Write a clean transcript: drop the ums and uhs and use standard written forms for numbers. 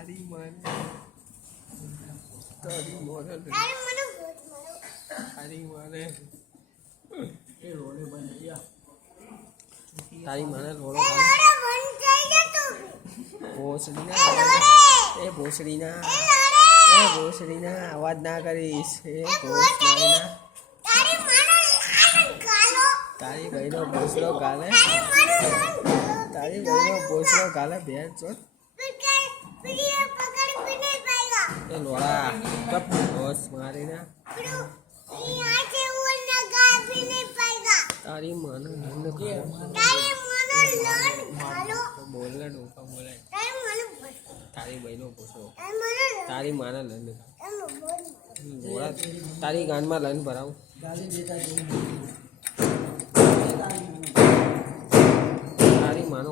તારી મને તારી મને એ રોડે બંધ ગયા તારી મને રોડો ભોસડીના અવાજ ના કરીશ એ તારી ભાઈનો ભોસડો ગાલે ભેર ચોટ એ લોડા કપ હોશ મારીને તારી મને બોલે ડોકા બોલે તારી ભાઈનો ભોસડો તારી માના લન લોડા તારી ગાનમાં લન ભરાવું તારી માનો